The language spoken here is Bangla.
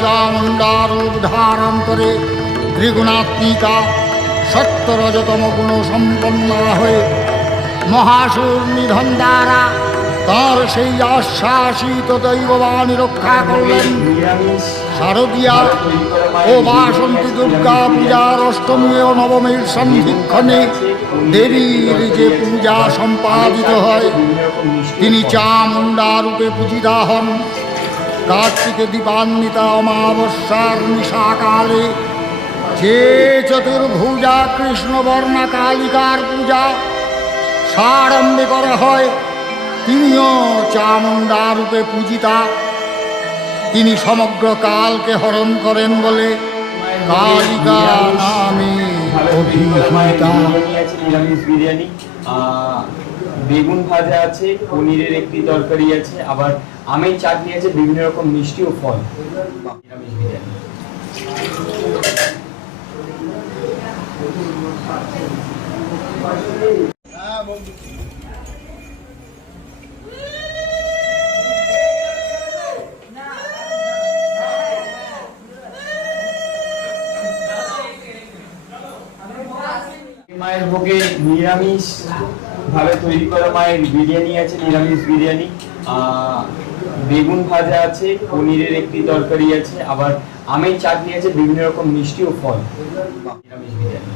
চামুণ্ডা রূপ ধারণ করে ত্রিগুণাত্মিকা সত্তরজতম গুণ সম্পন্না হয়ে মহাসুর নিধন দ্বারা তাঁর সেই আশ্বাসিত দৈববাণী রক্ষা করলেন। শারদীয়া ও বাসন্তী দুর্গা পূজার অষ্টমী ও নবমীর সন্ধিক্ষণে দেবীর যে পূজা সম্পাদিত হয় তিনি চামুণ্ডা রূপে পূজিতা হন। কার্তিকে দীপান্বিতা অমাবস্যার নিশাকালে যে চতুর্ভুজা কৃষ্ণবর্ণা কালিকার পূজা সারম্ভে করা হয় তিনিও চামুণ্ডা রূপে পূজিতা। তিনি সমগ্র কালকে হরণ করেন বলে কালিকা নামে অভিহিতা। নিরামিষ বিরিয়ানি, বেগুন ভাজা আছে, পনিরের একটি তরকারি আছে, আবার আমের চাটনি আছে, বিভিন্ন রকম মিষ্টি ও ফল। নিরামিষ বিরিয়ানি। মায়ের ভোগে নিরামিষ ভাবে তৈরি করা মায়ের বিরিয়ানি আছে, নিরামিষ বিরিয়ানি, বেগুন ভাজা আছে, পনিরের একটি তরকারি আছে, আবার আমের চাটনি আছে, বিভিন্ন রকম মিষ্টি ও ফল। নিরামিষ বিরিয়ানি।